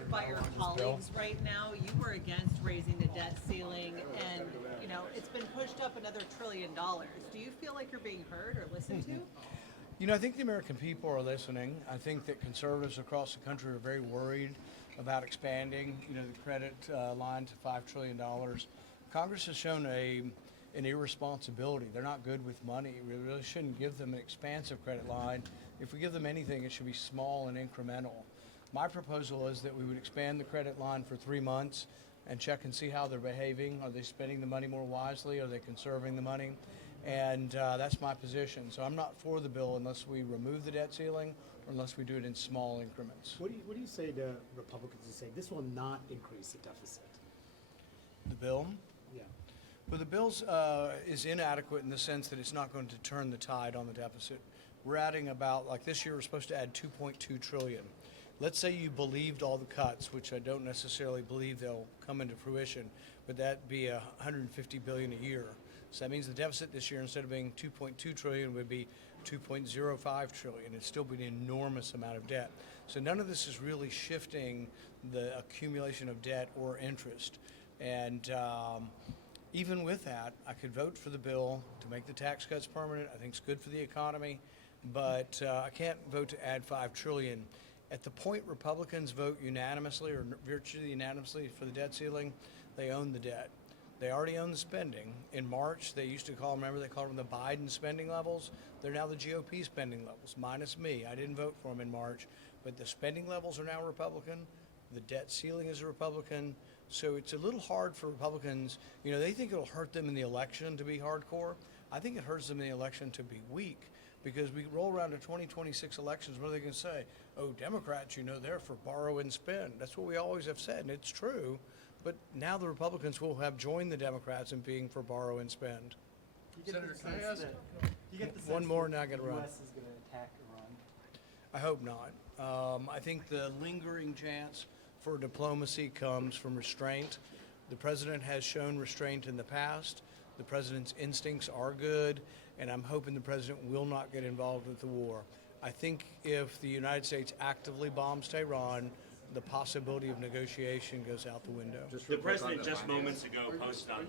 hurt by your colleagues right now. You were against raising the debt ceiling, and it's been pushed up another $1 trillion. Do you feel like you're being heard or listened to? I think the American people are listening. I think that conservatives across the country are very worried about expanding, the credit line to $5 trillion. Congress has shown an irresponsibility. They're not good with money. We really shouldn't give them an expansive credit line. If we give them anything, it should be small and incremental. My proposal is that we would expand the credit line for 3 months and check and see how they're behaving. Are they spending the money more wisely? Are they conserving the money? And that's my position. So I'm not for the bill unless we remove the debt ceiling or unless we do it in small increments. What do you say to Republicans who say this will not increase the deficit? The bill? Yeah. Well, the bill is inadequate in the sense that it's not going to turn the tide on the deficit. We're adding about, like this year, we're supposed to add $2.2 trillion. Let's say you believed all the cuts, which I don't necessarily believe they'll come into fruition, but that'd be $150 billion a year. So that means the deficit this year, instead of being $2.2 trillion, would be $2.05 trillion. It'd still be an enormous amount of debt. So none of this is really shifting the accumulation of debt or interest. And even with that, I could vote for the bill to make the tax cuts permanent. I think it's good for the economy, but I can't vote to add $5 trillion. At the point Republicans vote unanimously or virtually unanimously for the debt ceiling, they own the debt. They already own the spending. In March, they used to call them, remember they called them the Biden spending levels? They're now the GOP spending levels, minus me. I didn't vote for them in March, but the spending levels are now Republican. The debt ceiling is a Republican. So it's a little hard for Republicans. They think it'll hurt them in the election to be hardcore. I think it hurts them in the election to be weak, because we roll around to 2026 elections, what are they going to say? Oh, Democrats, they're for borrow and spend. That's what we always have said, and it's true. But now the Republicans will have joined the Democrats in being for borrow and spend. Senator, can I ask? You get the sense One more and I that gotta the run. U.S. is going to attack Iran? I hope not. I think the lingering chance for diplomacy comes from restraint. The president has shown restraint in the past. The president's instincts are good, and I'm hoping the president will not get involved with the war. I think if the United States actively bombs Tehran, the possibility of negotiation goes out the window. The president just moments ago posted on